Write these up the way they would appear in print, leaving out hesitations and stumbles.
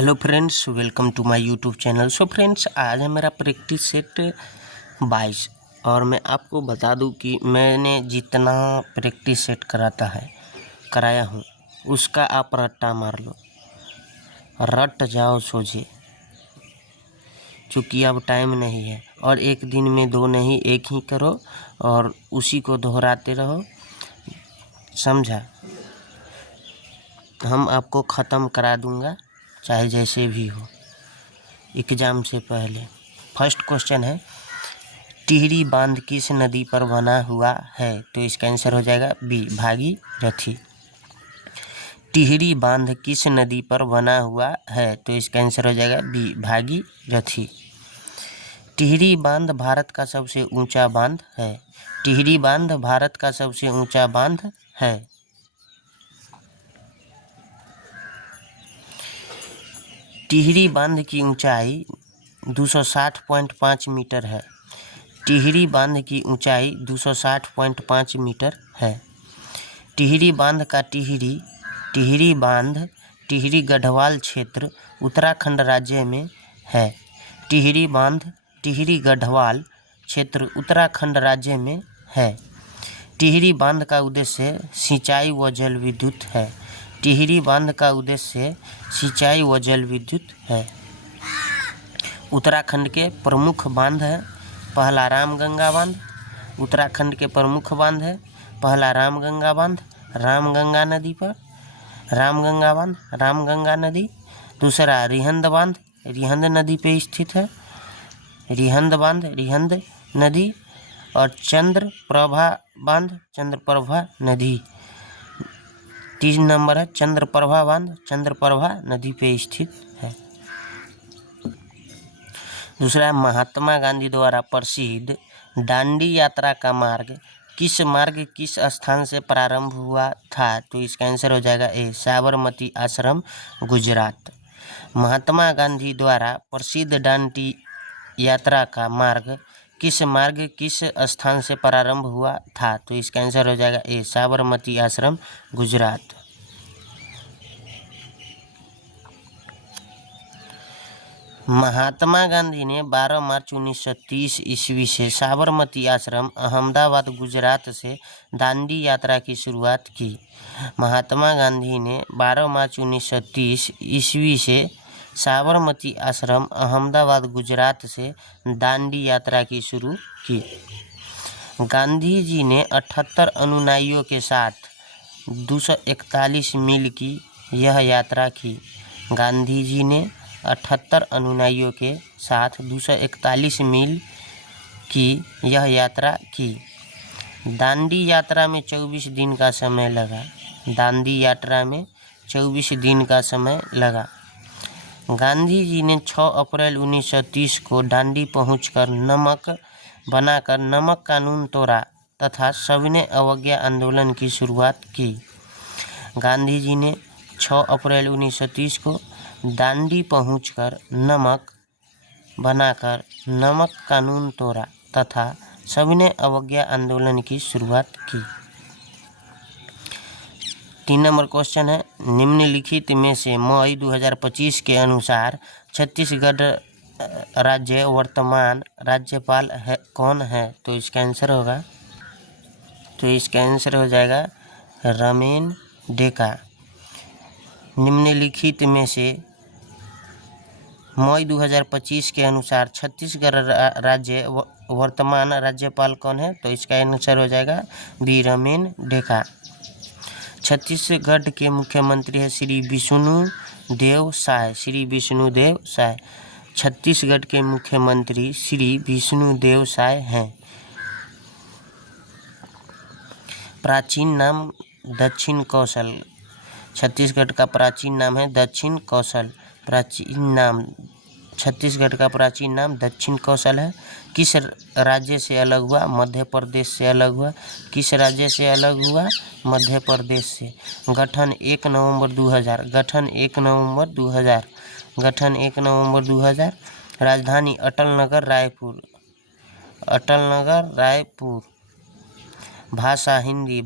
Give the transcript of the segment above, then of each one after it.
Hello friends, welcome to my YouTube channel. So friends, आज है मेरा प्रैक्टिस सेट 22 और मैं आपको बता दूं कि मैंने जितना प्रैक्टिस सेट कराया हूं उसका आप रट्टा मार लो, रट जाओ सोझे, क्योंकि अब टाइम नहीं है और एक दिन में दो नहीं एक ही करो और उसी को दोहराते रहो, समझा। हम आपको ख़त्म करा दूंगा चाहे जैसे भी हो एग्ज़ाम से पहले। फर्स्ट क्वेश्चन है, टिहरी बांध किस नदी पर बना हुआ है? तो इसका आंसर हो जाएगा बी, भागीरथी। टिहरी बांध किस नदी पर बना हुआ है? तो इसका आंसर हो जाएगा बी, भागीरथी। टिहरी बांध भारत का सबसे ऊंचा बांध है। टिहरी बांध भारत का सबसे ऊंचा बांध है। टिहरी बांध की ऊंचाई 260.5 मीटर है। टिहरी बांध की ऊंचाई 260.5 मीटर है। टिहरी बांध का टिहरी बांध टिहरी गढ़वाल क्षेत्र उत्तराखंड राज्य में है। टिहरी बांध टिहरी गढ़वाल क्षेत्र उत्तराखंड राज्य में है। टिहरी बांध का उद्देश्य सिंचाई व जल विद्युत है। टिहरी बांध का उद्देश्य सिंचाई व जल विद्युत है। उत्तराखंड के प्रमुख बांध है पहला रामगंगा बांध। उत्तराखंड के प्रमुख बांध है पहला रामगंगा बांध, रामगंगा नदी पर, रामगंगा बांध, रामगंगा नदी। दूसरा रिहंद बांध, रिहंद नदी पे स्थित है, रिहंद बांध, रिहंद नदी। और चंद्रप्रभा बांध, चंद्रप्रभा नदी। 3 नंबर है चंद्रप्रभा बांध, चंद्रप्रभा नदी पे स्थित है। दूसरा है, महात्मा गांधी द्वारा प्रसिद्ध दांडी यात्रा का मार्ग किस स्थान से प्रारंभ हुआ था? तो इसका आंसर हो जाएगा ए, साबरमती आश्रम, गुजरात। महात्मा गांधी द्वारा प्रसिद्ध दांडी यात्रा का मार्ग किस स्थान से प्रारंभ हुआ था? तो इसका आंसर हो जाएगा ए, साबरमती आश्रम, गुजरात। महात्मा गांधी ने 12 मार्च 1930 ईस्वी से साबरमती आश्रम, अहमदाबाद, गुजरात से दांडी यात्रा की शुरुआत की। महात्मा गांधी ने 12 मार्च 1930 ईस्वी से साबरमती आश्रम, अहमदाबाद, गुजरात से दांडी यात्रा की शुरू की। गांधी जी ने 78 अनुयायियों के साथ 241 मील की यह यात्रा की। गांधी जी ने 78 अनुयायियों के साथ 241 मील की यह यात्रा की। दांडी यात्रा में 24 दिन का समय लगा। दांडी यात्रा में 24 दिन का समय लगा। गांधी जी ने 6 अप्रैल 1930 को दांडी पहुंचकर नमक कानून तोड़ा तथा सविनय अवज्ञा आंदोलन की शुरुआत की। गांधी जी ने 6 अप्रैल 1930 को दांडी पहुंचकर नमक कानून तोड़ा तथा सविनय अवज्ञा आंदोलन की शुरुआत की। 3 नंबर क्वेश्चन है, निम्नलिखित में से मई 2025 के अनुसार छत्तीसगढ़ राज्य वर्तमान राज्यपाल कौन है? तो इसका आंसर हो जाएगा रमेन डेका। निम्नलिखित में से मई 2025 के अनुसार छत्तीसगढ़ राज्य वर्तमान राज्यपाल कौन है? तो इसका आंसर हो जाएगा बी, रमेन डेका। छत्तीसगढ़ के मुख्यमंत्री है श्री विष्णुदेव साय। श्री विष्णुदेव साय छत्तीसगढ़ के मुख्यमंत्री श्री विष्णुदेव साय हैं। प्राचीन नाम दक्षिण कौशल। छत्तीसगढ़ का प्राचीन नाम है दक्षिण कौशल। छत्तीसगढ़ का प्राचीन नाम दक्षिण कौशल है। किस राज्य से अलग हुआ? मध्य प्रदेश से अलग हुआ। किस राज्य से अलग हुआ? मध्य प्रदेश से। गठन 1 नवंबर 2000। गठन 1 नवंबर 2000। गठन 1 नवंबर 2000। राजधानी अटल नगर, रायपुर। अटल नगर, रायपुर। भाषा हिंदी।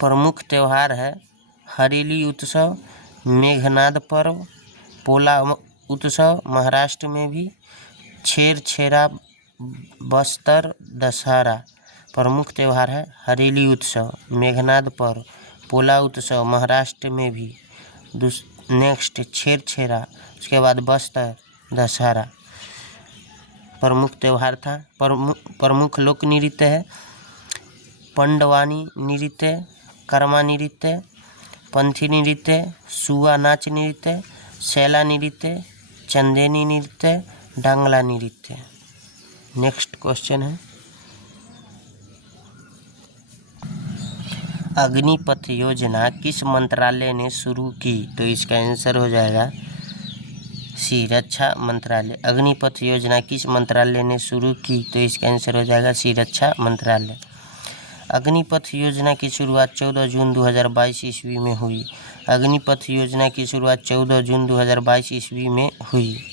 प्रमुख त्यौहार है हरेली उत्सव, मेघनाद पर्व, पोला उत्सव महाराष्ट्र में भी, छेरछेरा, बस्तर दशहरा। प्रमुख त्यौहार है हरेली उत्सव, मेघनाद पर्व, पोला उत्सव महाराष्ट्र में भी, नेक्स्ट छेरछेरा, उसके बाद बस्तर दशहरा प्रमुख त्यौहार था। प्रमुख लोक नृत्य है पंडवानी नृत्य, कर्मा नृत्य, पंथी नृत्य, सुआ नाच नृत्य, शैला नृत्य, चंदेनी नृत्य, डांगला नृत्य। नेक्स्ट क्वेश्चन है अग्निपथ योजना किस मंत्रालय ने शुरू की? तो इसका आंसर हो जाएगा सी, रक्षा मंत्रालय। अग्निपथ योजना किस मंत्रालय ने शुरू की? तो इसका आंसर हो जाएगा सी, रक्षा मंत्रालय। अग्निपथ योजना की शुरुआत 14 जून 2022 ईस्वी में हुई। अग्निपथ योजना की शुरुआत 14 जून 2022 ईस्वी में हुई।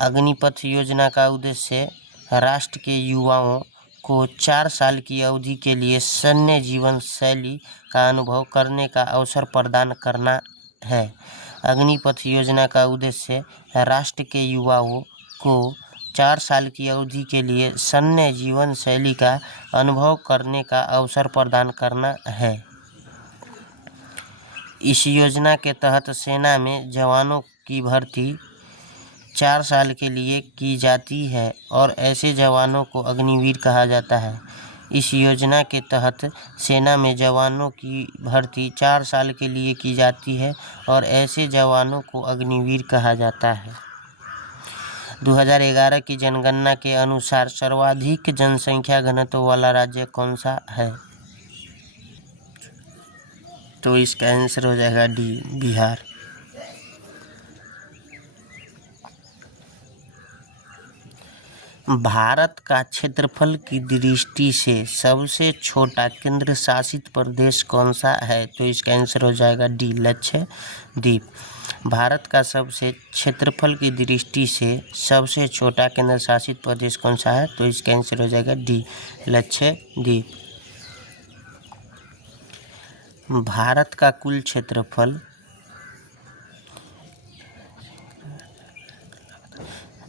अग्निपथ योजना का उद्देश्य राष्ट्र के युवाओं को 4 साल की अवधि के लिए सैन्य जीवन शैली का अनुभव करने का अवसर प्रदान करना है। अग्निपथ योजना का उद्देश्य राष्ट्र के युवाओं को 4 साल की अवधि के लिए सैन्य जीवन शैली का अनुभव करने का अवसर प्रदान करना है। इस योजना के तहत सेना में जवानों की भर्ती 4 साल के लिए की जाती है और ऐसे जवानों को अग्निवीर कहा जाता है। इस योजना के तहत सेना में जवानों की भर्ती 4 साल के लिए की जाती है और ऐसे जवानों को अग्निवीर कहा जाता है। 2011 की जनगणना के अनुसार सर्वाधिक जनसंख्या घनत्व वाला राज्य कौन सा है? तो इसका आंसर हो जाएगा डी, बिहार। भारत का क्षेत्रफल की दृष्टि से सबसे छोटा केंद्र शासित प्रदेश कौन सा है? तो इसका आंसर हो जाएगा डी, लक्षद्वीप। भारत का सबसे क्षेत्रफल की दृष्टि से सबसे छोटा केंद्र शासित प्रदेश कौन सा है? तो इसका आंसर हो जाएगा डी, लक्षद्वीप। भारत का कुल क्षेत्रफल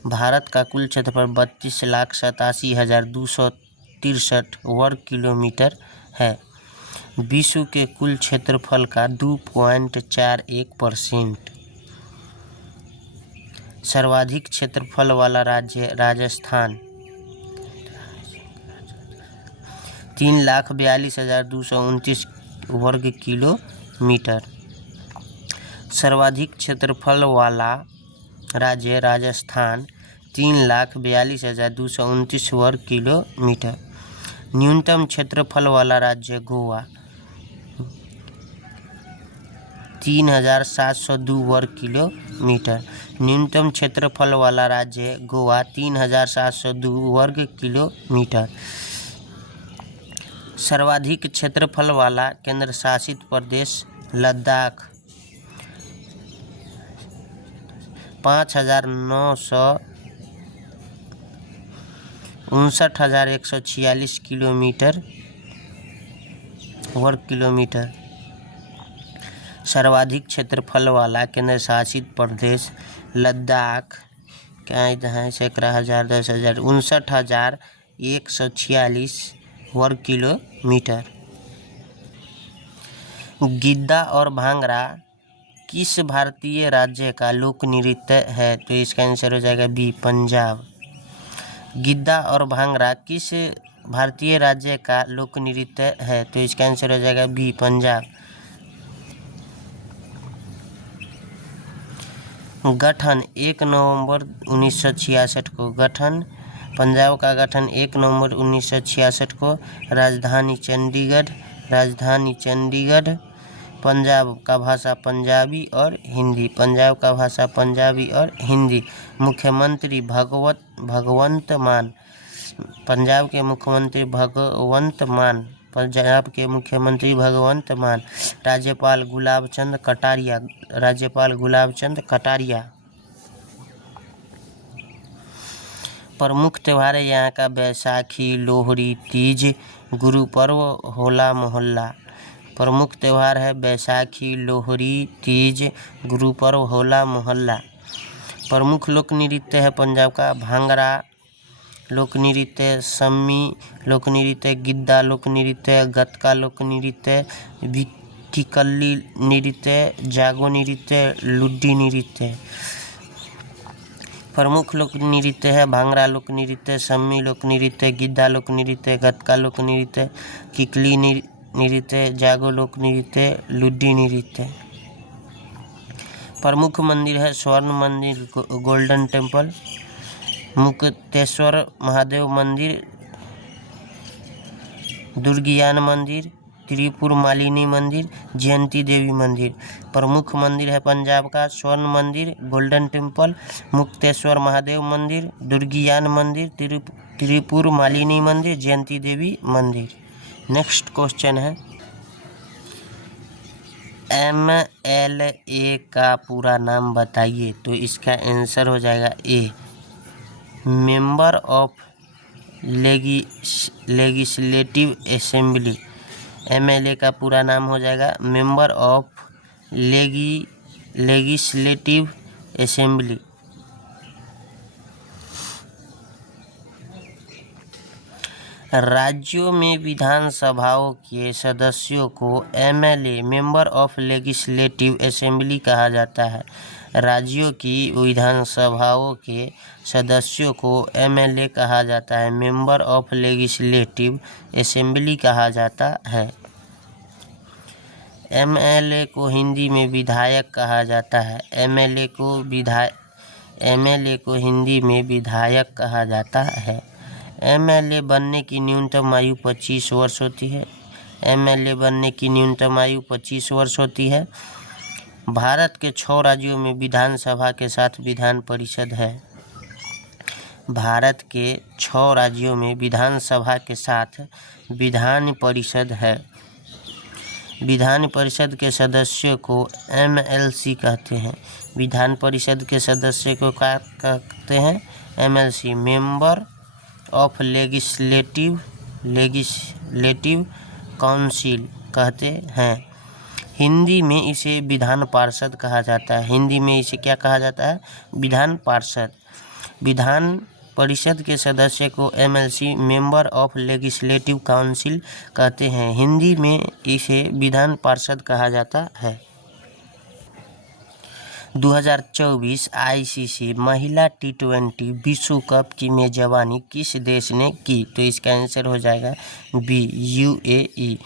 भारत का कुल क्षेत्रफल 32,87,263 वर्ग किलोमीटर है। विश्व के कुल क्षेत्रफल का 2.41%। सर्वाधिक क्षेत्रफल वाला राज्य राजस्थान 3,42,229 वर्ग किलोमीटर। सर्वाधिक क्षेत्रफल वाला राज्य राजस्थान 3,42,229 वर्ग किलोमीटर। न्यूनतम क्षेत्रफल वाला राज्य गोवा 3,702 वर्ग किलोमीटर। न्यूनतम क्षेत्रफल वाला राज्य गोवा 3,702 वर्ग किलोमीटर। सर्वाधिक क्षेत्रफल वाला केंद्र शासित प्रदेश लद्दाख 5,959,146 वर्ग किलोमीटर। सर्वाधिक क्षेत्रफल वाला केंद्र शासित प्रदेश लद्दाख क्या है? 11,000, 10,000, 59,146 वर्ग किलोमीटर। गिद्दा और भांगड़ा किस भारतीय राज्य का लोक नृत्य है? तो इसका आंसर हो जाएगा बी, पंजाब। गिद्दा और भांगड़ा किस भारतीय राज्य का लोक नृत्य है? तो इसका आंसर हो जाएगा बी, पंजाब। गठन 1 नवंबर 1966 को। गठन पंजाब का गठन 1 नवंबर 1966 को। राजधानी चंडीगढ़। राजधानी चंडीगढ़। पंजाब का भाषा पंजाबी और हिंदी। पंजाब का भाषा पंजाबी और हिंदी। मुख्यमंत्री भगवंत मान। पंजाब के मुख्यमंत्री भगवंत मान। पंजाब के मुख्यमंत्री भगवंत मान। राज्यपाल गुलाब चंद कटारिया। राज्यपाल गुलाब चंद कटारिया। प्रमुख त्यौहार है यहाँ का बैसाखी, लोहड़ी, तीज, गुरु पर्व, होला मोहल्ला। प्रमुख त्यौहार है बैसाखी, लोहड़ी, तीज, गुरु पर्व, होला मोहल्ला। प्रमुख लोक नृत्य है पंजाब का भांगड़ा लोक नृत्य, सम्मी लोक नृत्य, गिद्दा लोक नृत्य, गतका लोक नृत्य, विक्टिकल्ली नृत्य, जागो नृत्य, लुड्डी नृत्य। प्रमुख लोक नृत्य है भांगड़ा लोक नृत्य, सम्मी लोक नृत्य, गिद्दा लोक नृत्य, गतका लोक नृत्य, किकली नृत्य, जागो लोक नृत्य, लुड्डी नृत्य। प्रमुख मंदिर है स्वर्ण मंदिर गोल्डन टेम्पल, मुक्तेश्वर महादेव मंदिर, दुर्गियान मंदिर, त्रिपुर मालिनी मंदिर, जयंती देवी मंदिर। प्रमुख मंदिर है पंजाब का स्वर्ण मंदिर गोल्डन टेम्पल, मुक्तेश्वर महादेव मंदिर, दुर्गियान मंदिर, त्रिपुर मालिनी मंदिर, जयंती देवी मंदिर। नेक्स्ट क्वेश्चन है MLA का पूरा नाम बताइए। तो इसका आंसर हो जाएगा A, member of legislative assembly. MLA का पूरा नाम हो जाएगा मेंबर ऑफ लेजिस्लेटिव असेंबली। राज्यों में विधानसभाओं के सदस्यों को MLA member of legislative assembly कहा जाता है। राज्यों की विधानसभाओं के सदस्यों को MLA कहा जाता है, मेंबर ऑफ लेजिस्लेटिव असेंबली कहा जाता है। MLA को हिंदी में विधायक कहा जाता है। MLA को हिंदी में विधायक कहा जाता है। MLA बनने की न्यूनतम आयु 25 वर्ष होती है। MLA बनने की न्यूनतम आयु 25 वर्ष होती है। भारत के 6 राज्यों में विधानसभा के साथ विधान परिषद है। भारत के 6 राज्यों में विधानसभा के साथ विधान परिषद है। विधान परिषद के सदस्यों को MLC कहते हैं। विधान परिषद के सदस्य को क्या कहते हैं? MLC, member of legislative council कहते हैं। हिंदी में इसे विधान पार्षद कहा जाता है। हिंदी में इसे क्या कहा जाता है? विधान पार्षद। विधान परिषद के सदस्य को MLC, member of legislative council कहते हैं। हिंदी में इसे विधान पार्षद कहा जाता है। 2024 ICC महिला T20 विश्व कप की मेजबानी किस देश ने की? तो इसका आंसर हो जाएगा बी, UAE।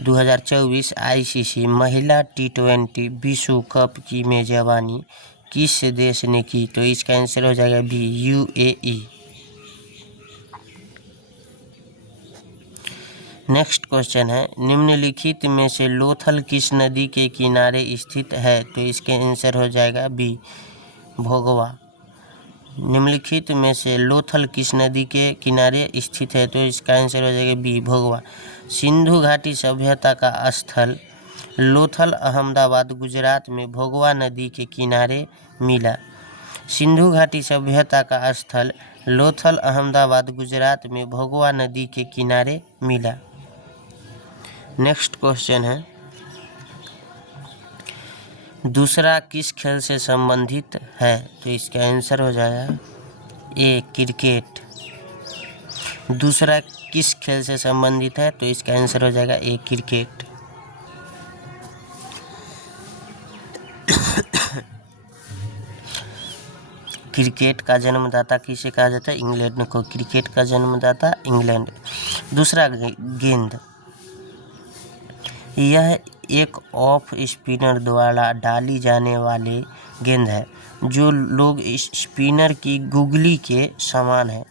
2024 ICC महिला T20 विश्व कप की मेजबानी किस देश ने की? तो इसका आंसर हो जाएगा बी, UAE। नेक्स्ट क्वेश्चन है निम्नलिखित में से लोथल किस नदी के किनारे स्थित है? तो इसके आंसर हो जाएगा बी, भोगवा। निम्नलिखित में से लोथल किस नदी के किनारे स्थित है? तो इसका आंसर हो जाएगा बी, भोगवा। सिंधु घाटी सभ्यता का स्थल लोथल अहमदाबाद गुजरात में भोगवा नदी के किनारे मिला। सिंधु घाटी सभ्यता का स्थल लोथल अहमदाबाद गुजरात में भोगवा नदी के किनारे मिला। नेक्स्ट क्वेश्चन है दूसरा किस खेल से संबंधित है? तो इसका आंसर हो जाएगा ए, क्रिकेट। दूसरा किस खेल से संबंधित है? तो इसका आंसर हो जाएगा ए, क्रिकेट। क्रिकेट का जन्मदाता किसे कहा जाता है? इंग्लैंड को। क्रिकेट का जन्मदाता इंग्लैंड। दूसरा गेंद, यह एक ऑफ स्पिनर द्वारा डाली जाने वाली गेंद है जो लोग स्पिनर की गुगली के समान है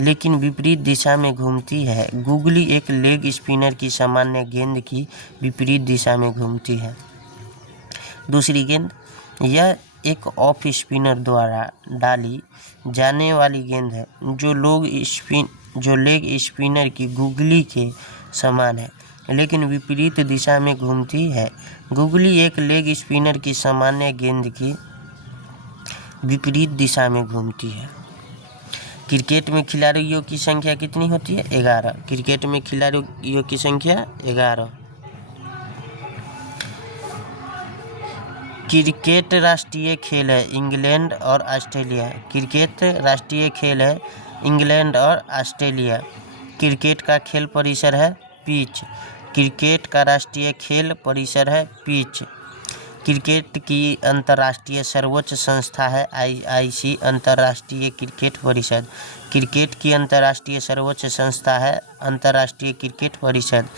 लेकिन विपरीत दिशा में घूमती है। गुगली एक लेग स्पिनर की सामान्य गेंद की विपरीत दिशा में घूमती है। दूसरी गेंद, यह एक ऑफ स्पिनर द्वारा डाली जाने वाली गेंद है जो लेग स्पिनर की गुगली के समान है लेकिन विपरीत दिशा में घूमती है। गुगली एक लेग स्पिनर की सामान्य गेंद की विपरीत दिशा में घूमती है। क्रिकेट में खिलाड़ियों की संख्या कितनी होती है? 11। क्रिकेट में खिलाड़ियों की संख्या 11। क्रिकेट राष्ट्रीय खेल है इंग्लैंड और ऑस्ट्रेलिया। क्रिकेट राष्ट्रीय खेल है इंग्लैंड और ऑस्ट्रेलिया। क्रिकेट का खेल परिसर है पिच। क्रिकेट का राष्ट्रीय खेल परिसर है पिच। क्रिकेट की अंतर्राष्ट्रीय सर्वोच्च संस्था है आईआईसी अंतर्राष्ट्रीय क्रिकेट परिषद। क्रिकेट की अंतर्राष्ट्रीय सर्वोच्च संस्था है अंतर्राष्ट्रीय क्रिकेट परिषद।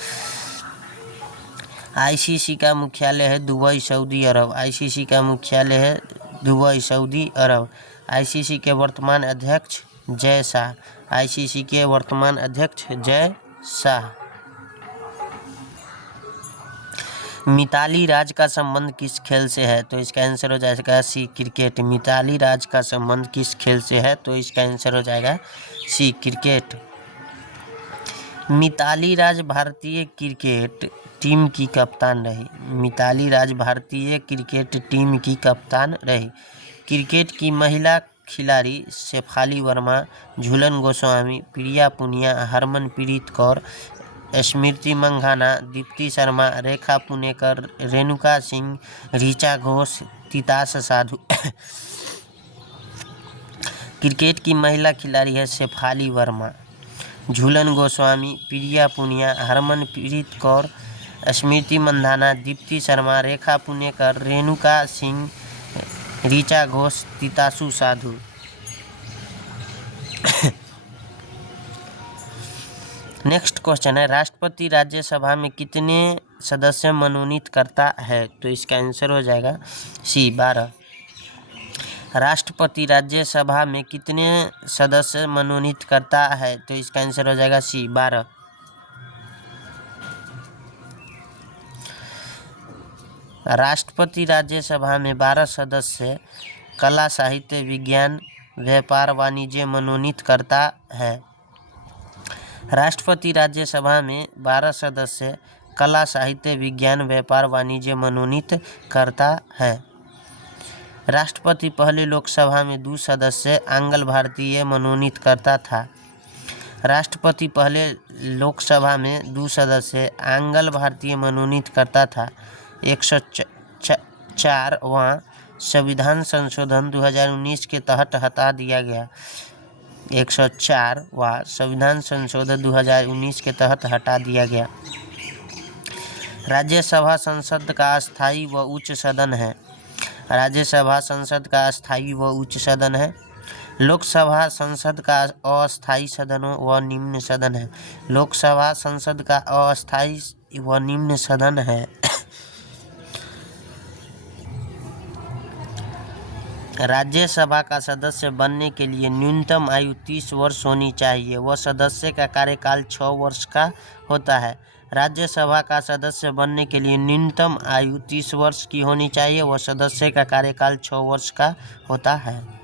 आईसीसी का मुख्यालय है दुबई सऊदी अरब। आईसीसी का मुख्यालय है दुबई सऊदी अरब। आईसीसी के वर्तमान अध्यक्ष जय शाह। आईसीसी के वर्तमान अध्यक्ष जय शाह। मिताली राज का संबंध किस खेल से है? तो इसका आंसर हो जाएगा सी क्रिकेट। मिताली राज का संबंध किस खेल से है? तो इसका आंसर हो जाएगा सी क्रिकेट। मिताली राज भारतीय क्रिकेट टीम की कप्तान रही। मिताली राज भारतीय क्रिकेट टीम की कप्तान रही। क्रिकेट की महिला खिलाड़ी शेफाली वर्मा, झूलन गोस्वामी, प्रिया पुनिया, हरमनप्रीत कौर, स्मृति मंघाना, दीप्ति शर्मा, रेखा पुनेकर, रेणुका सिंह, ऋचा घोष, तितास साधु। क्रिकेट की महिला खिलाड़ी है शेफाली वर्मा, झूलन गोस्वामी, प्रिया पुनिया, हरमनप्रीत कौर, स्मृति मंधाना, दीप्ति शर्मा, रेखा पुनेकर, रेणुका सिंह, ऋचा घोष, तितासु साधु। नेक्स्ट क्वेश्चन है राष्ट्रपति राज्यसभा में कितने सदस्य मनोनीत करता है? तो इसका आंसर हो जाएगा सी 12। राष्ट्रपति राज्यसभा में कितने सदस्य मनोनीत करता है? तो इसका आंसर हो जाएगा सी 12। राष्ट्रपति राज्यसभा में 12 सदस्य कला साहित्य विज्ञान व्यापार वाणिज्य मनोनीत करता है। राष्ट्रपति राज्यसभा में 12 सदस्य कला साहित्य विज्ञान व्यापार वाणिज्य मनोनीत करता है। राष्ट्रपति पहले लोकसभा में 2 सदस्य आंग्ल भारतीय मनोनीत करता था। राष्ट्रपति पहले लोकसभा में 2 सदस्य आंग्ल भारतीय मनोनीत करता था। 104वां संविधान संशोधन 2019 के तहत हटा दिया गया। 104वां संविधान संशोधन 2019 के तहत हटा दिया गया। राज्यसभा संसद का अस्थायी व उच्च सदन है। राज्यसभा संसद का अस्थायी व उच्च सदन है। लोकसभा संसद का अस्थायी सदन व निम्न सदन है। लोकसभा संसद का अस्थायी व निम्न सदन है। राज्यसभा का सदस्य बनने के लिए न्यूनतम आयु 30 वर्ष होनी चाहिए। वह सदस्य का कार्यकाल 6 वर्ष का होता है। राज्यसभा का सदस्य बनने के लिए न्यूनतम आयु 30 वर्ष की होनी चाहिए। वह सदस्य का कार्यकाल 6 वर्ष का होता है।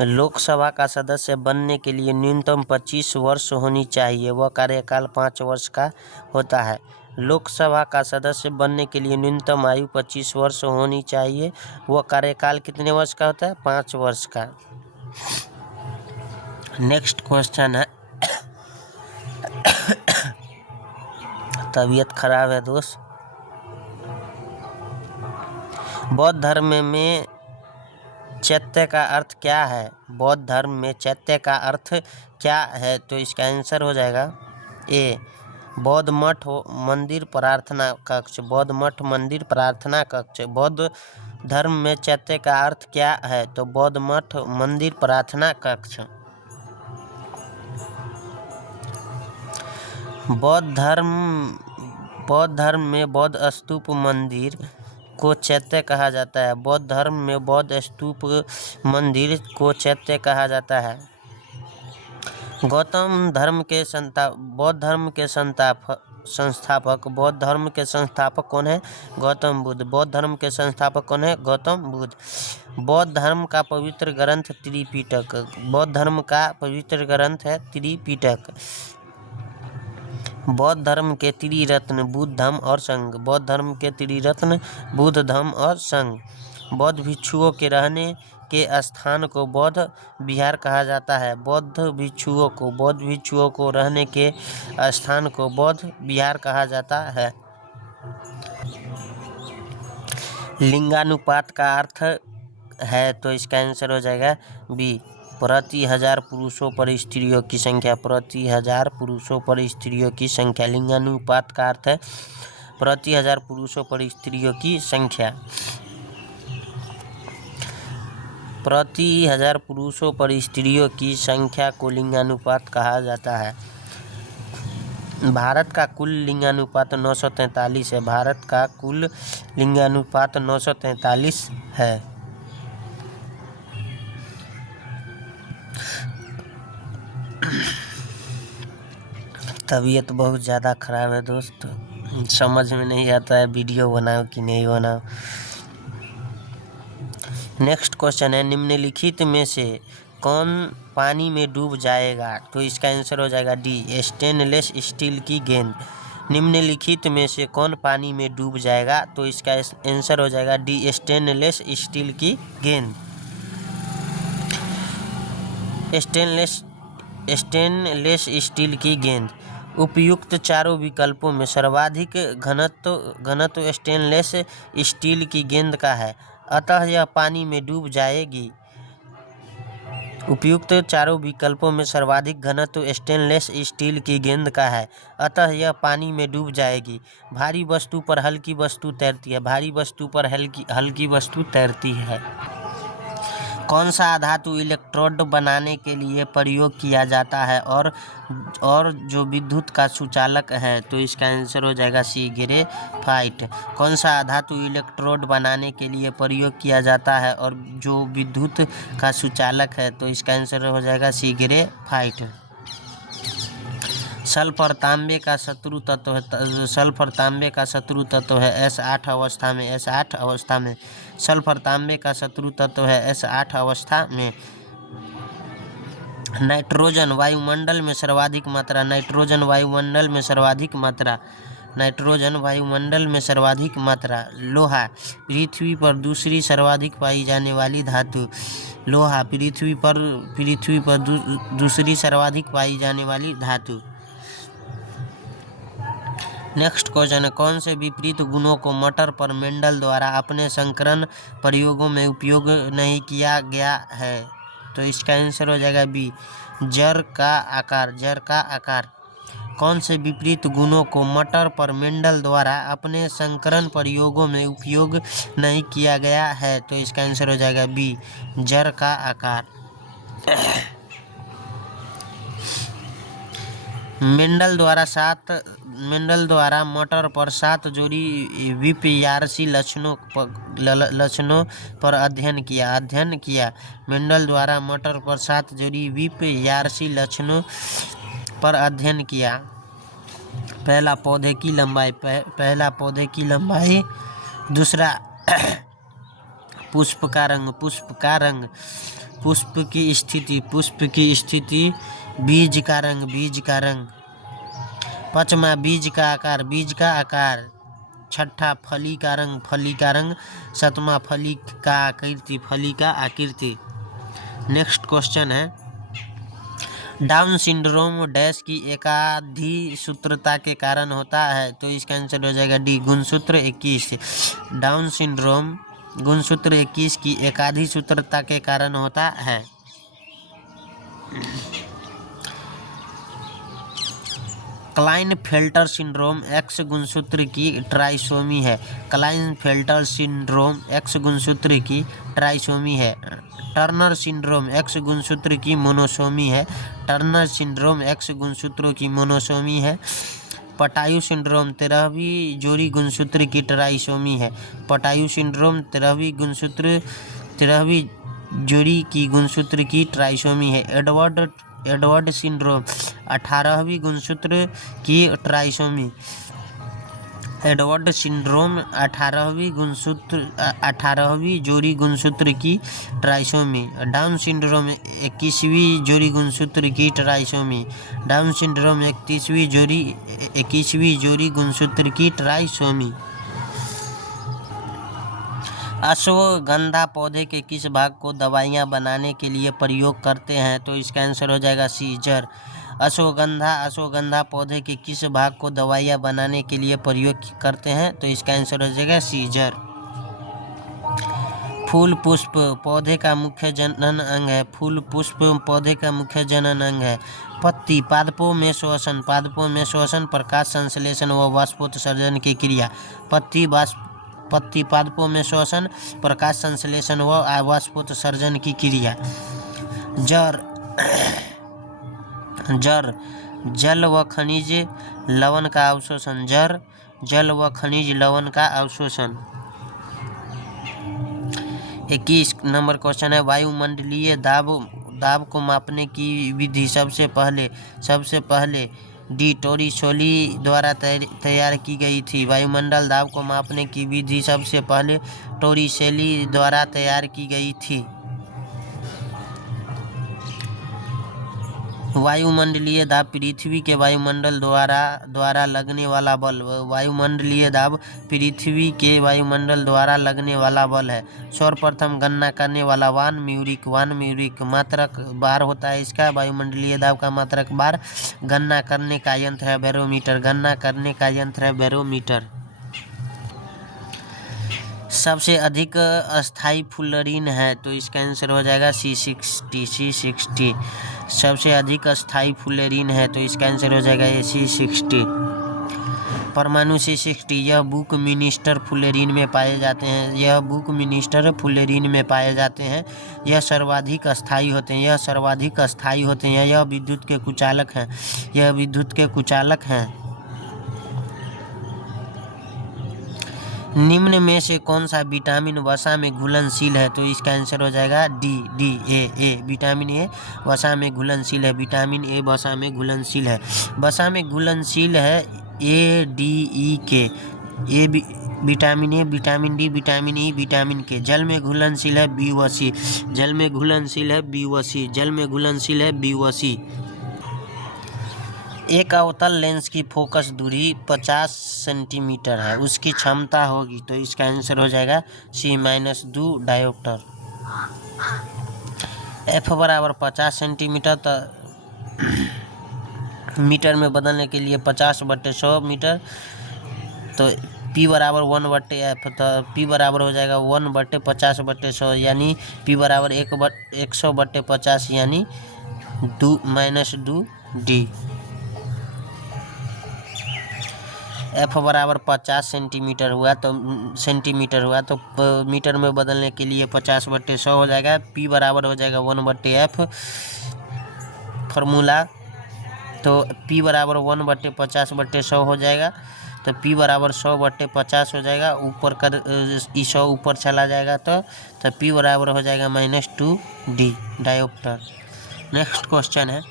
लोकसभा का सदस्य बनने के लिए न्यूनतम 25 वर्ष होनी चाहिए। वह कार्यकाल 5 वर्ष का होता है। लोकसभा का सदस्य बनने के लिए न्यूनतम आयु 25 वर्ष होनी चाहिए। वह कार्यकाल कितने वर्ष का होता है? 5 वर्ष का। नेक्स्ट क्वेश्चन है तबीयत खराब है दोस्त। बौद्ध धर्म में चैत्य का अर्थ क्या है? बौद्ध धर्म में चैत्य का अर्थ क्या है? तो इसका आंसर हो जाएगा ए बौद्ध मठ मंदिर प्रार्थना कक्ष। बौद्ध मठ मंदिर प्रार्थना कक्ष। बौद्ध धर्म में चैत्य का अर्थ क्या है? तो बौद्ध मठ मंदिर प्रार्थना कक्ष। बौद्ध धर्म में बौद्ध स्तूप मंदिर को चैत्य कहा जाता है। बौद्ध धर्म में बौद्ध स्तूप मंदिर को चैत्य कहा जाता है। बौद्ध धर्म के संस्थापक कौन है? गौतम बुद्ध। बौद्ध धर्म के संस्थापक कौन है? गौतम बुद्ध। बौद्ध धर्म का पवित्र ग्रंथ त्रिपिटक। बौद्ध धर्म का पवित्र ग्रंथ है त्रिपिटक। बौद्ध धर्म के त्रिरत्न बुद्ध धम्म और संघ। बौद्ध धर्म के त्रिरत्न बुद्ध धम्म और संघ। बौद्ध भिक्षुओं के रहने के स्थान को बौद्ध विहार कहा जाता है। बौद्ध भिक्षुओं को रहने के स्थान को बौद्ध विहार कहा जाता है। लिंगानुपात का अर्थ है, तो इसका आंसर हो जाएगा बी, प्रति 1000 पुरुषों पर स्त्रियों की संख्या। प्रति 1000 पुरुषों पर स्त्रियों की संख्या। लिंगानुपात का अर्थ है प्रति 1000 पुरुषों पर स्त्रियों की संख्या। प्रति 1000 पुरुषों पर स्त्रियों की संख्या को लिंगानुपात कहा जाता है। भारत का कुल लिंगानुपात 943 है। भारत का कुल लिंगानुपात 943 है। तबीयत बहुत ज़्यादा ख़राब है दोस्त, समझ में नहीं आता है वीडियो बनाओ कि नहीं बनाओ। नेक्स्ट क्वेश्चन है, निम्नलिखित में से कौन पानी में डूब जाएगा? तो इसका आंसर हो जाएगा डी, स्टेनलेस स्टील की गेंद। निम्नलिखित में से कौन पानी में डूब जाएगा? तो इसका आंसर हो जाएगा डी, स्टेनलेस स्टील की गेंद। स्टेनलेस स्टील की गेंद। उपयुक्त चारों विकल्पों में सर्वाधिक घनत्व स्टेनलेस स्टील की गेंद का है, अतः यह पानी में डूब जाएगी। उपयुक्त चारों विकल्पों में सर्वाधिक घनत्व स्टेनलेस स्टील की गेंद का है, अतः यह पानी में डूब जाएगी। भारी वस्तु पर हल्की वस्तु तैरती है। भारी वस्तु पर हल्की वस्तु तैरती है। कौन सा धातु इलेक्ट्रोड बनाने के लिए प्रयोग किया जाता है और जो विद्युत का सुचालक है? तो इसका आंसर हो जाएगा सी, ग्रेफाइट। कौन सा धातु इलेक्ट्रोड बनाने के लिए प्रयोग किया जाता है और जो विद्युत का सुचालक है? तो इसका आंसर हो जाएगा सी, ग्रेफाइट। सल्फर तांबे का शत्रु तत्व है। सल्फर तांबे का शत्रु तत्व है S8 अवस्था में। S8 अवस्था में सल्फर तांबे का शत्रु तत्व है S8 अवस्था में। नाइट्रोजन वायुमंडल में सर्वाधिक मात्रा। नाइट्रोजन वायुमंडल में सर्वाधिक मात्रा। नाइट्रोजन वायुमंडल में सर्वाधिक मात्रा। लोहा पृथ्वी पर दूसरी सर्वाधिक पाई जाने वाली धातु। लोहा पृथ्वी पर दूसरी सर्वाधिक पाई जाने वाली धातु। नेक्स्ट क्वेश्चन है, कौन से विपरीत गुणों को मटर पर मेंडल द्वारा अपने संकरण प्रयोगों में उपयोग नहीं किया गया है? तो इसका आंसर हो जाएगा बी, जड़ का आकार। जड़ का आकार। कौन से विपरीत गुणों को मटर पर मेंडल द्वारा अपने संकरण प्रयोगों में उपयोग नहीं किया गया है? तो इसका आंसर हो जाएगा बी, जड़ का आकार। मेंडल द्वारा मटर पर 7 जोड़ी विपर्यासी लक्षणों पर अध्ययन किया। मेंडल द्वारा मटर पर 7 जोड़ी विपर्यासी लक्षणों पर अध्ययन किया। पहला पौधे की लंबाई। दूसरा पुष्प का रंग। पुष्प की स्थिति। बीज का रंग। पांचवा बीज का आकार। छठा फली का रंग। सातवां फली का आकृति। नेक्स्ट क्वेश्चन है, डाउन सिंड्रोम डैश की एकाधी सूत्रता के कारण होता है? तो इसका आंसर हो जाएगा डी, गुणसूत्र 21। डाउन सिंड्रोम गुणसूत्र 21 की एकाधी सूत्रता के कारण होता है। क्लाइनफेल्टर सिंड्रोम X गुणसूत्र की ट्राइसोमी है। क्लाइनफेल्टर सिंड्रोम X गुणसूत्र की ट्राइसोमी है। टर्नर सिंड्रोम X गुणसूत्र की मोनोसोमी है। टर्नर सिंड्रोम X गुणसूत्रों की मोनोसोमी है। पटायु सिंड्रोम 13वीं जोड़ी गुणसूत्र की ट्राइसोमी है। पटायु सिंड्रोम 13वीं जोड़ी की गुणसूत्र की ट्राइसोमी है। एडवर्ड सिंड्रोम 18वीं गुणसूत्र की ट्राइसोमी। एडवर्ड सिंड्रोम 18वीं जोड़ी गुणसूत्र की ट्राइसोमी। डाउन सिंड्रोम 21वीं जोड़ी गुणसूत्र की ट्राइसोमी। डाउन सिंड्रोम 21वीं जोड़ी गुणसूत्र की ट्राइसोमी। अश्वगंधा पौधे के किस भाग को दवाइयाँ बनाने के लिए प्रयोग करते हैं? तो इसका आंसर हो जाएगा सी, जड़। अश्वगंधा पौधे के किस भाग को दवाइयाँ बनाने के लिए प्रयोग करते हैं? तो इसका आंसर हो जाएगा सी, जड़। फूल पुष्प पौधे का मुख्य जनन अंग है। फूल पुष्प पौधे का मुख्य जनन अंग है। पत्ती पादपों में श्वसन प्रकाश संश्लेषण व वाष्पोत्सर्जन की क्रिया। पत्ती पादपों में श्वसन प्रकाश संश्लेषण व वाष्पोत्सर्जन की क्रिया। जर जल व खनिज लवण का अवशोषण। जल व खनिज लवण का अवशोषण। 21 नंबर क्वेश्चन है, वायुमंडलीय दाब को मापने की विधि सबसे पहले डी टोरिसेली द्वारा तैयार की गई थी। वायुमंडल दाब को मापने की विधि सबसे पहले टोरिसेली द्वारा तैयार की गई थी। वायुमंडलीय दाब पृथ्वी के वायुमंडल द्वारा लगने वाला बल। वायुमंडलीय दाब पृथ्वी के वायुमंडल द्वारा लगने वाला बल है। सर्वप्रथम गणना करने वाला वान म्यूरिक मात्रक बार होता है इसका। वायुमंडलीय दाब का मात्रक बार। गणना करने का यंत्र है बैरोमीटर। सबसे अधिक अस्थाई फुलरीन है तो इसका आंसर हो जाएगा C60। सबसे अधिक अस्थाई फुलरीन है तो इसका आंसर हो जाएगा C60। परमाणु C60 यह बुक मिनिस्टर फुलेरिन में पाए जाते हैं। यह सर्वाधिक अस्थाई होते हैं। यह विद्युत के कुचालक हैं। निम्न में से कौन सा विटामिन वसा में घुलनशील है तो इसका आंसर हो जाएगा ए। विटामिन ए वसा में घुलनशील है। वसा में घुलनशील है A, D, E के। Vitamin A, vitamin D, vitamin E, vitamin के। जल में घुलनशील है B व C। एक अवतल लेंस की फोकस दूरी 50 सेंटीमीटर है, उसकी क्षमता होगी तो इसका आंसर हो जाएगा C-2 डायोप्टर। F बराबर 50 सेंटीमीटर तो मीटर में बदलने के लिए 50/100 मीटर तो P बराबर 1/F तो P बराबर हो जाएगा 1/50/100 यानी P बराबर 100/50 यानी -2D। F बराबर 50 सेंटीमीटर हुआ तो मीटर में बदलने के लिए 50/100 हो जाएगा। P बराबर हो जाएगा 1/F फार्मूला तो P बराबर 1/50/100 हो जाएगा तो P बराबर 100/50 हो जाएगा। ऊपर कर 100 ऊपर चला जाएगा तो P बराबर हो जाएगा -2D डायोप्टर। नेक्स्ट क्वेश्चन है,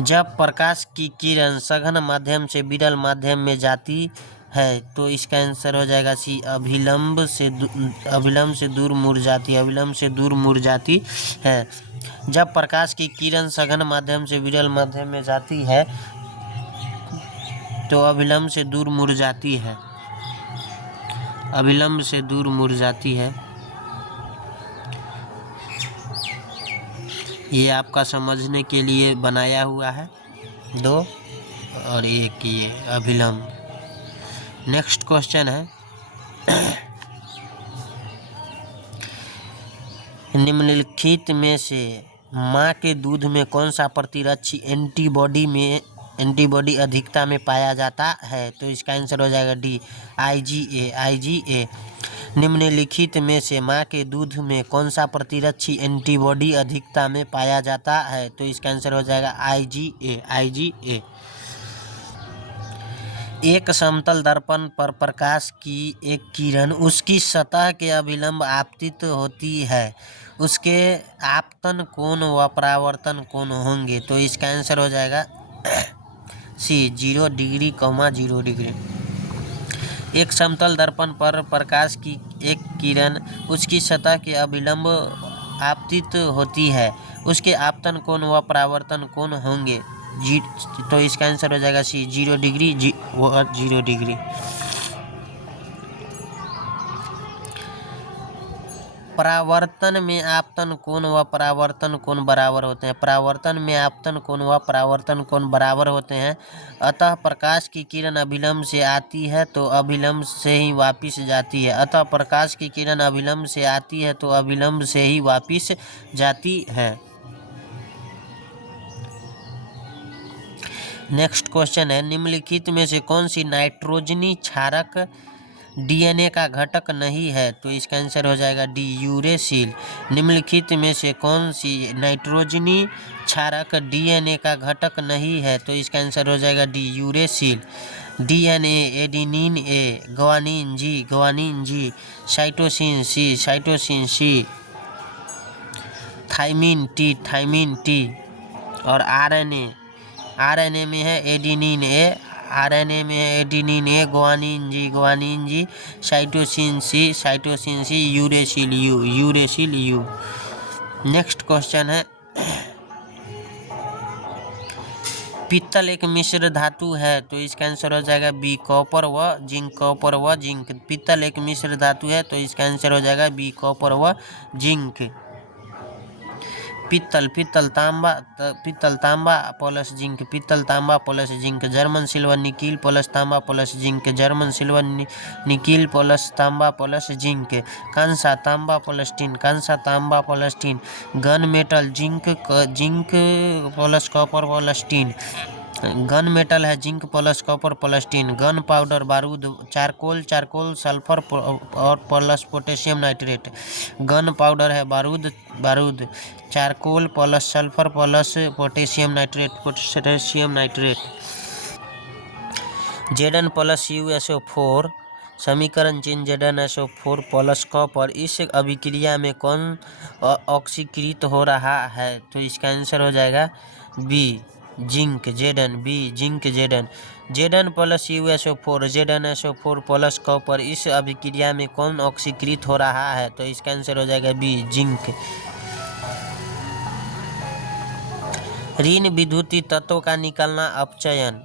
जब प्रकाश की किरण सघन माध्यम से विरल माध्यम में जाती है तो इसका आंसर हो जाएगा C अभिलंब से दूर मुड़ जाती है। जब प्रकाश की किरण सघन माध्यम से विरल माध्यम में जाती है तो अभिलंब से दूर मुड़ जाती है। ये आपका समझने के लिए बनाया हुआ है 2 और एक ये अभिलंब। नेक्स्ट क्वेश्चन है, निम्नलिखित में से माँ के दूध में कौन सा प्रतिरक्षी एंटीबॉडी अधिकता में पाया जाता है तो इसका आंसर हो जाएगा D IgA। निम्नलिखित में से माँ के दूध में कौन सा प्रतिरक्षी एंटीबॉडी अधिकता में पाया जाता है तो इसका आंसर हो जाएगा IgA। एक समतल दर्पण पर प्रकाश की एक किरण उसकी सतह के अभिलंब आपतित होती है, उसके आपतन कोण व परावर्तन कोण होंगे तो इसका आंसर हो जाएगा C 0 डिग्री, 0 डिग्री। एक समतल दर्पण पर प्रकाश की एक किरण उसकी सतह के अभिलंब आपतित होती है, उसके आपतन कोण व परावर्तन कोण होंगे तो इसका आंसर हो जाएगा C 0 डिग्री 0 डिग्री। परावर्तन में आपतन कोण व परावर्तन कोण बराबर होते हैं। परावर्तन में आपतन कोण व परावर्तन कोण बराबर होते हैं। अतः प्रकाश की किरण अभिलंब से आती है तो अभिलंब से ही वापिस जाती है। अतः प्रकाश की किरण अभिलंब से आती है तो अभिलंब से ही वापिस जाती है। नेक्स्ट क्वेश्चन है, निम्नलिखित में से कौन सी नाइट्रोजनी क्षारक डीएनए का घटक नहीं है? तो इसका आंसर हो जाएगा डी, यूरेसिल। निम्नलिखित में से कौन सी नाइट्रोजनी क्षारक डीएनए का घटक नहीं है? तो इसका आंसर हो जाएगा D, uracil. DNA, adenine A, guanine G, cytosine C, thymine T और आरएनए में है adenine A, guanine G, cytosine C, uracil U. Next question है, पीतल एक मिश्र धातु है। तो इसका आंसर हो जाएगा बी, कॉपर व जिंक। पीतल एक मिश्र धातु है तो इसका आंसर हो जाएगा बी, कॉपर व जिंक। पीतल तांबा plus zinc. German silver nickel plus तांबा plus zinc. German silver nickel plus तांबा प्लस जिंक। कांसा तांबा plus tin. Gun metal zinc plus copper plus tin. Gun metal है zinc plus copper plus tin. Gun powder बारूद, charcoal sulphur और plus potassium nitrate. Gun powder है बारूद, charcoal plus sulphur plus potassium nitrate. Zn plus USO4 समीकरण चिन्ह ZnSO4 plus copper, इस अभिक्रिया में कौन ऑक्सीकृत हो रहा है? तो इसका आंसर हो जाएगा B, zinc. Zn plus USO4 ZnSO4 plus copper, इस अभिक्रिया में कौन ऑक्सीकृत हो रहा है? तो इसका आंसर हो जाएगा बी, जिंक। ऋण विद्युतीय तत्व का निकलना अपचयन।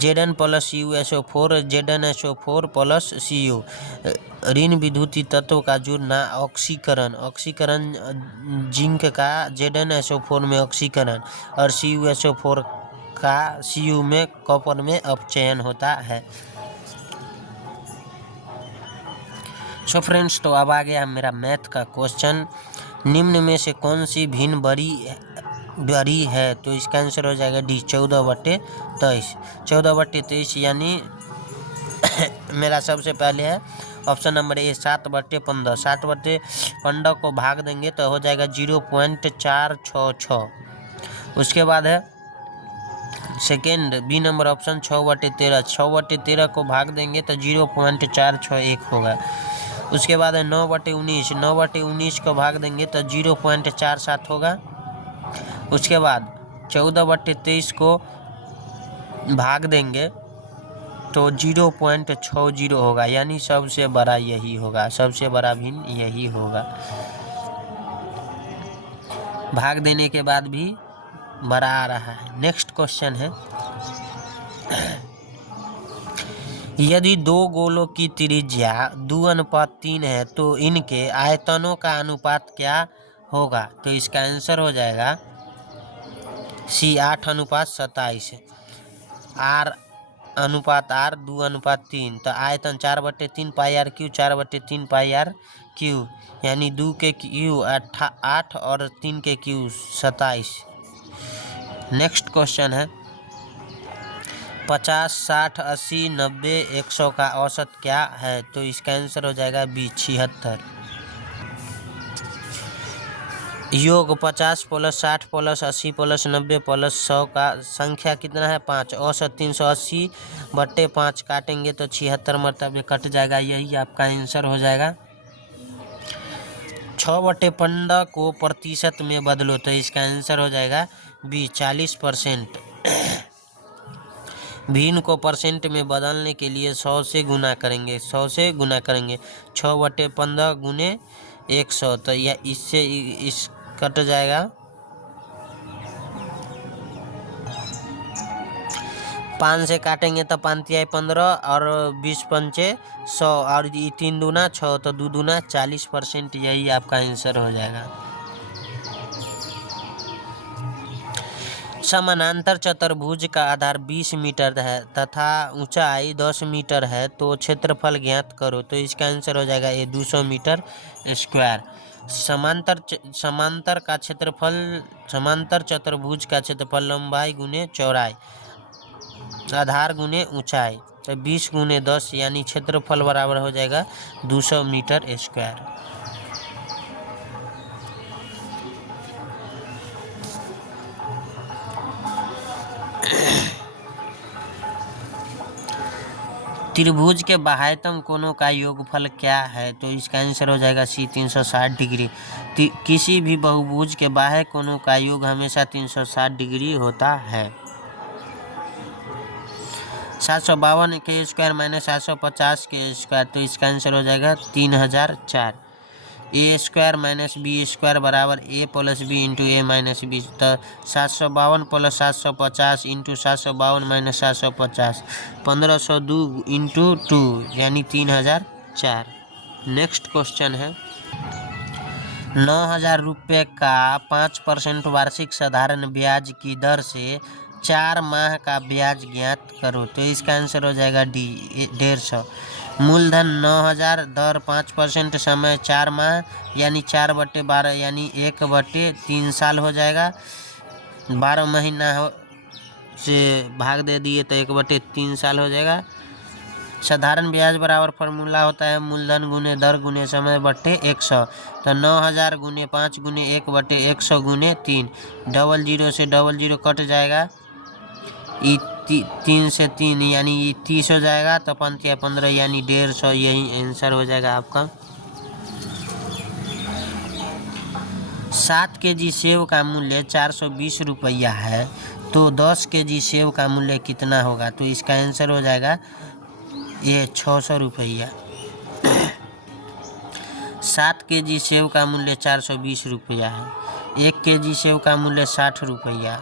Zn plus USO4 ZnSO4 plus Cu। ऋण विद्युतीय तत्व का जुड़ना ऑक्सीकरण जिंक का ZnSO4 में ऑक्सीकरण और CuSO4 का Cu में कॉपर में अपचयन होता है। सो फ्रेंड्स, तो अब आ गया मेरा मैथ का क्वेश्चन। निम्न में से कौन सी भिन्न बड़ी है? तो इसका आंसर हो जाएगा डी, 14/23। 14/23 यानी मेरा सबसे पहले है ऑप्शन नंबर ए, 7/15। 7/15 को भाग देंगे तो हो जाएगा 0.466। उसके बाद है सेकेंड बी नंबर ऑप्शन 6/13। 6/13 को भाग देंगे तो 0.461 होगा। उसके बाद है 9/19। 9/19 को भाग देंगे तो 0.47 होगा। उसके बाद 14/23 को भाग देंगे तो 0.60 होगा, यानी सबसे बड़ा यही होगा, सबसे बड़ा भिन्न यही होगा। भाग देने के बाद भी बड़ा आ रहा है। नेक्स्ट क्वेश्चन है, यदि दो गोलों की त्रिज्या 2:3 है तो इनके आयतनों का अनुपात क्या होगा? तो इसका आंसर हो जाएगा सी, 8:27। R अनुपात R 2:3 तो आयतन 4/3 pi r cube, 4/3 pi r cube, यानी 2 के क्यू 8 और 3 के क्यू 27। नेक्स्ट क्वेश्चन है, 50, 60, 80, 90, 100 का औसत क्या है? तो इसका आंसर हो जाएगा बी, 76। योग 50 प्लस 60 प्लस 80 प्लस 90 प्लस 100 का संख्या कितना है? 5। औसत 380/5 काटेंगे तो 76 मरतबे कट जाएगा, यही आपका आंसर हो जाएगा। 6/15 को प्रतिशत में बदलो तो इसका आंसर हो जाएगा बी, 40%। भिन्न को परसेंट में बदलने के लिए 100 से गुना करेंगे। 6/15 गुने 100 तो यह इससे इस कट जाएगा। 5 से काटेंगे तो 5 तिहाई 15 और 20 पंचे 100 और 3 दूना 6 तो 2 दूना 40%। यही आपका आंसर हो जाएगा। समानांतर चतुर्भुज का आधार 20 मीटर है तथा ऊंचाई 10 मीटर है तो क्षेत्रफल ज्ञात करो। तो इसका आंसर हो जाएगा ये 200 मीटर स्क्वायर। समांतर का क्षेत्रफल, समांतर चतुर्भुज का क्षेत्रफल लंबाई गुने चौड़ाई आधार गुने ऊंचाई, तो 20 गुने 10 यानी क्षेत्रफल बराबर हो जाएगा 200 मीटर स्क्वायर। त्रिभुज के बाह्यतम कोणों का योगफल क्या है? तो इसका आंसर हो जाएगा सी 360 डिग्री। किसी भी बहुभुज के बाह्य कोणों का योग हमेशा 360 डिग्री होता है। 752 के स्क्वायर माइनस 750 के स्क्वायर, तो इसका आंसर हो जाएगा 3004। ए स्क्वायर माइनस बी स्क्वायर बराबर ए प्लस बी इंटू ए माइनस बी, तो 752 प्लस 750 इंटू 752 माइनस 750, 1502 इंटू 2 यानी 3004। नेक्स्ट क्वेश्चन है 9,000 रुपये का 5% वार्षिक साधारण ब्याज की दर से 4 माह का ब्याज ज्ञात करो। तो इसका आंसर हो जाएगा डी 150। मूलधन 9,000, दर 5%, समय 4 माह यानी 4/12 यानी 1/3 साल हो जाएगा। 12 महीना से भाग दे दिए तो 1/3 साल हो जाएगा। साधारण ब्याज बराबर फार्मूला होता है मूलधन गुने दर गुने समय बट्टे 100। तो 9,000 गुने 5 गुने 1/100 गुने 3, 00 से 00 कट जाएगा, 3 से 3 यानी 30 हो जाएगा, तो 5 या 15 यानी 150। यही आंसर हो जाएगा आपका। 7 केजी सेव का मूल्य 420 रुपया है तो 10 केजी सेव का मूल्य कितना होगा? तो इसका आंसर हो जाएगा ये 600 रुपया। 7 केजी सेव का मूल्य 420 रुपया है। 1 केजी सेव का मूल्य 60 रुपया,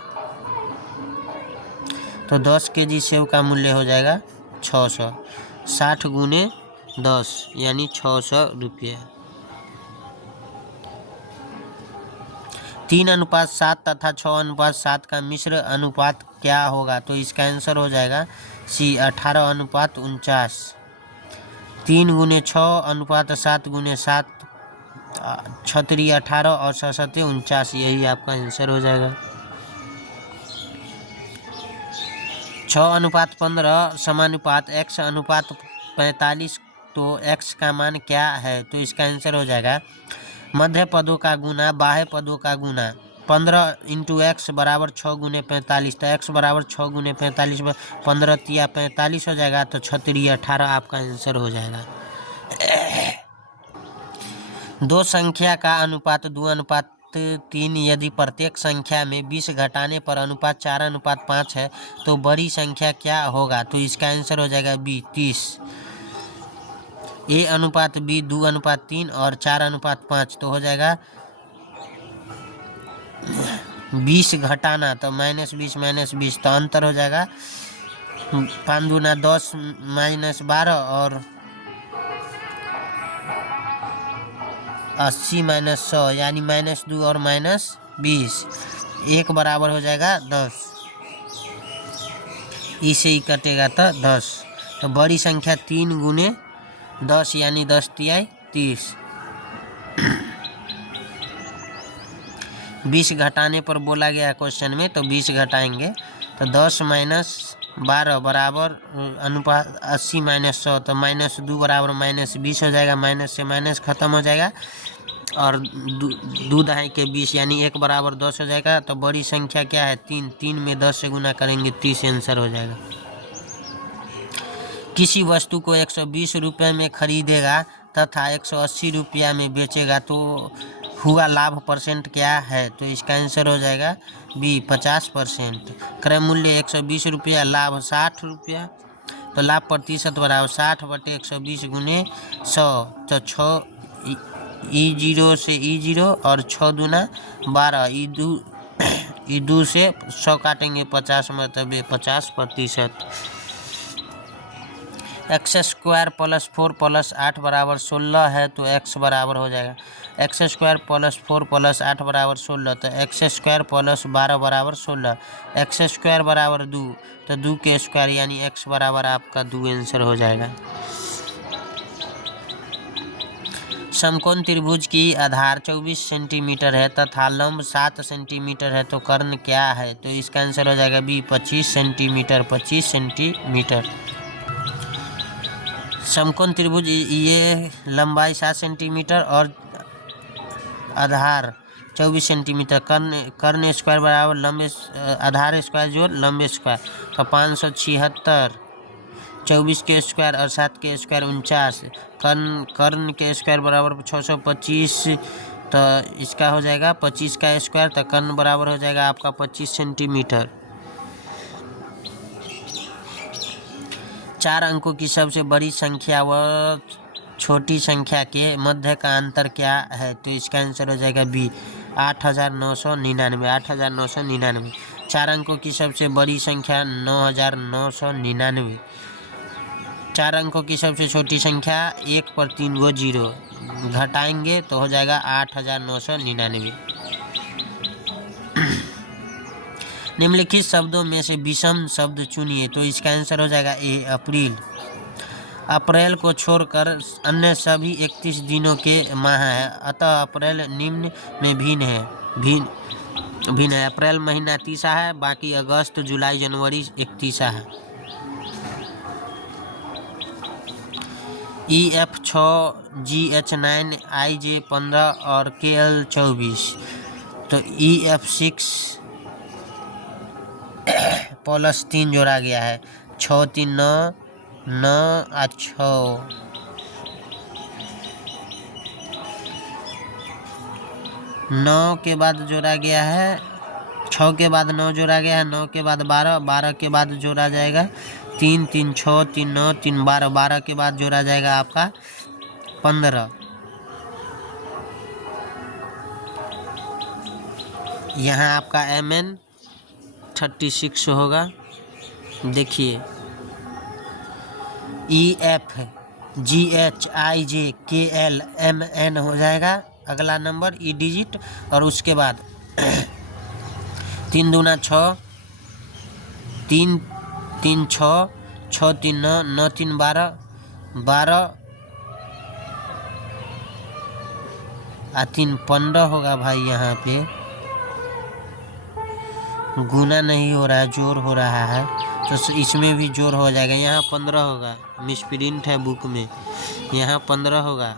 तो 10 केजी सेव का मूल्य हो जाएगा 600। 60 गुने 10 यानी 600 रुपये। 3:7 तथा 6:7 का मिश्र अनुपात क्या होगा? तो इसका आंसर हो जाएगा सी 18:49। 3 गुने 6 अनुपात 7 गुने 7, 6×3 18 और 6×7 49। यही आपका आंसर हो जाएगा। 6:15 समानुपात x अनुपात 45, तो x का मान क्या है? तो इसका आंसर हो जाएगा मध्य पदों का गुना बाह्य पदों का गुना। 15 इंटू एक्स बराबर 6 गुने 45, तो x बराबर 6 गुने 45 में 15 तिया 45 हो जाएगा, तो 6×3 18 आपका आंसर हो जाएगा। दो संख्या का अनुपात 2:3 यदि प्रत्येक संख्या में 20 घटाने पर अनुपात 4:5 है तो बड़ी संख्या क्या होगा? तो इसका आंसर हो जाएगा बी 30। ए अनुपात बी 2:3 और 4:5, तो हो जाएगा 20 घटाना, तो -20 -20, तो अंतर हो जाएगा 5 दूना 10 -12 और 80 -100 यानी -2 और -20, 1 बराबर हो जाएगा 10। इसे ही कटेगा तो 10, तो बड़ी संख्या 3 गुने 10 यानी 10 तिहाई 30। 20 घटाने पर बोला गया क्वेश्चन में, तो 20 घटाएंगे तो 10 -12 बराबर अनुपात 80 -100, तो -2 बराबर -20 हो जाएगा। माइनस से माइनस खत्म हो जाएगा और 2 दहाई के 20 यानी 1 बराबर 10 हो जाएगा। तो बड़ी संख्या क्या है? 3। 3 में 10 से गुना करेंगे 30 आंसर हो जाएगा। किसी वस्तु को 120 रुपये में खरीदेगा तथा 180 रुपया में बेचेगा तो हुआ लाभ परसेंट क्या है? तो इसका आंसर हो जाएगा बी 50%। क्रय मूल्य 120 रुपया, लाभ 60 रुपया, तो लाभ प्रतिशत बराबर 60/120 गुने 100, तो 6 ई 0 से ई 0 और 6 दूना 12, ये 2 से 100 काटेंगे 50 मतलब ये 50%। एक्स स्क्वायर प्लस 4 प्लस 8 बराबर 16 है तो एक्स बराबर हो जाएगा एक्स स्क्वायर प्लस 4 प्लस 8 बराबर 16, तो एक्स स्क्वायर प्लस 12 बराबर 16। एक्स स्क्वायर बराबर 2 तो 2 के स्क्वायर यानी एक्स बराबर आपका 2 आंसर हो जाएगा। समकोण त्रिभुज की आधार 24 सेंटीमीटर है तथा लंब 7 सेंटीमीटर है तो कर्ण क्या है, तो इसका आंसर हो जाएगा बी 25 सेंटीमीटर। 25 सेंटीमीटर। समकोण त्रिभुज ये लंबाई 7 सेंटीमीटर और आधार 24 सेंटीमीटर। कर्ण स्क्वायर बराबर लंबे आधार स्क्वायर जोड़ लंबे स्क्वायर तो 576। 24 के स्क्वायर और 7 के स्क्वायर 49। कर्ण के स्क्वायर बराबर 625 तो इसका हो जाएगा 25 का स्क्वायर तो कर्ण बराबर हो जाएगा आपका 25 सेंटीमीटर। 4 अंकों की सबसे बड़ी संख्या व छोटी संख्या के मध्य का अंतर क्या है, तो इसका आंसर हो जाएगा बी 8999। 8999। 4 अंकों की सबसे बड़ी संख्या 9999। 4 अंकों की सबसे छोटी संख्या 1 पर 3 गो 0 घटाएंगे तो हो जाएगा 8999। निम्नलिखित शब्दों में से विषम शब्द चुनिए, तो इसका आंसर हो जाएगा ए अप्रैल। अप्रैल को छोड़कर अन्य सभी 31 दिनों के माह है, अतः अप्रैल निम्न में भिन्न है। अप्रैल महीना 30 है, बाकी अगस्त जुलाई जनवरी 31 है। EF 6, GH 9, IJ 15 और KL 24, तो EF 6 प्लस 3 जोड़ा गया है 6 3 9 9 और 6 9 के बाद जोड़ा गया है 6 के बाद 9 जोड़ा गया है 9 के बाद 12 12 के बाद जोड़ा जाएगा 3 3 6 3 9 3 12 12 के बाद जोड़ा जाएगा आपका 15। यहाँ आपका MN 36 होगा। देखिए EF GH IJ KL MN हो जाएगा अगला नंबर ई डिजिट, और उसके बाद 3 दूना 6 3 3 6 6 3 9 9 3 12 12 और 3 15 होगा भाई। यहाँ पे गुना नहीं हो रहा है, जोड़ हो रहा है, तो इसमें भी जोड़ हो जाएगा। यहाँ 15 होगा, मिसप्रिंट है बुक में, यहाँ 15 होगा।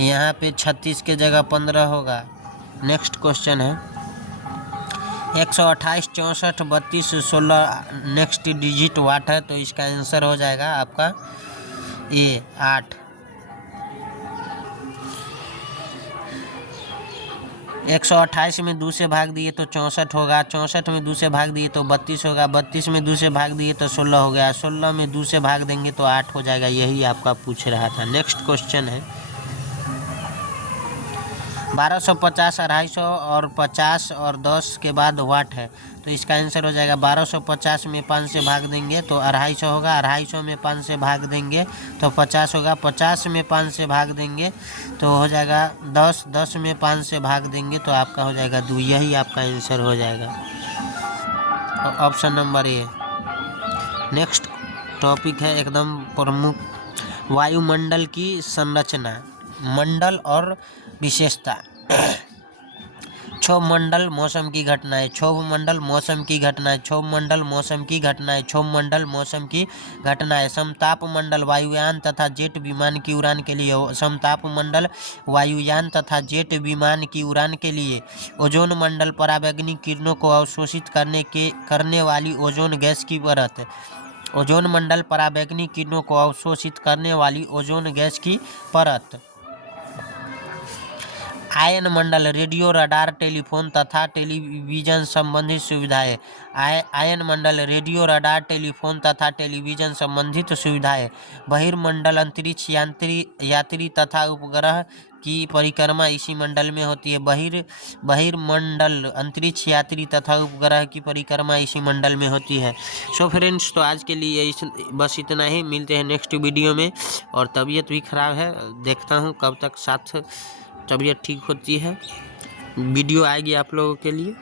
यहाँ पे 36 के जगह 15 होगा। नेक्स्ट क्वेश्चन है 128 64 32 16 नेक्स्ट डिजिट वाट है, तो इसका आंसर हो जाएगा आपका ए 8। 128 में 2 से भाग दिए तो 64 होगा, 64 में 2 से भाग दिए तो 32 होगा, 32 में 2 से भाग दिए तो 16 हो गया, 16 में 2 से भाग देंगे तो 8 हो जाएगा। यही आपका पूछ रहा था। नेक्स्ट क्वेश्चन है 1250 250 और 50 और 10 के बाद वाट है, तो इसका आंसर हो जाएगा 1250 में 5 से भाग देंगे तो 250 होगा, 250 में 5 से भाग देंगे तो 50 होगा, 50 में 5 से भाग देंगे तो हो जाएगा 10, 10 में 5 से भाग देंगे तो आपका हो जाएगा 2। यही आपका आंसर हो जाएगा option number A. Next topic है एकदम प्रमुख, वायुमंडल की संरचना, मंडल और विशेषता। क्षोभ मंडल मौसम की घटनाएं, क्षोभ मंडल मौसम की घटनाएं, क्षोभ मंडल मौसम की घटनाएं, क्षोभ मंडल मौसम की घटनाएं। समताप मंडल वायुयान तथा जेट विमान की उड़ान के लिए, समताप मंडल वायुयान तथा जेट विमान की उड़ान के लिए। ओजोन मंडल पराबैंगनी किरणों को अवशोषित करने वाली ओजोन गैस की परत। ओजोन मंडल पराबैंगनी किरणों को अवशोषित करने वाली ओजोन गैस की परत। आयन मंडल रेडियो रडार टेलीफोन तथा टेलीविजन संबंधित सुविधाएं। आयन मंडल रेडियो रडार टेलीफोन तथा टेलीविजन संबंधित सुविधाएं। बहिर्मंडल अंतरिक्ष यात्री तथा उपग्रह की परिक्रमा इसी मंडल में होती है। बहिर्मंडल अंतरिक्ष यात्री तथा उपग्रह की परिक्रमा इसी मंडल में होती है। सो फ्रेंड्स, तो आज के लिए बस इतना ही। मिलते हैं नेक्स्ट वीडियो में। और तबीयत भी ख़राब है, देखता हूँ कब तक साथ तबीयत ठीक होती है। वीडियो आएगी आप लोगों के लिए।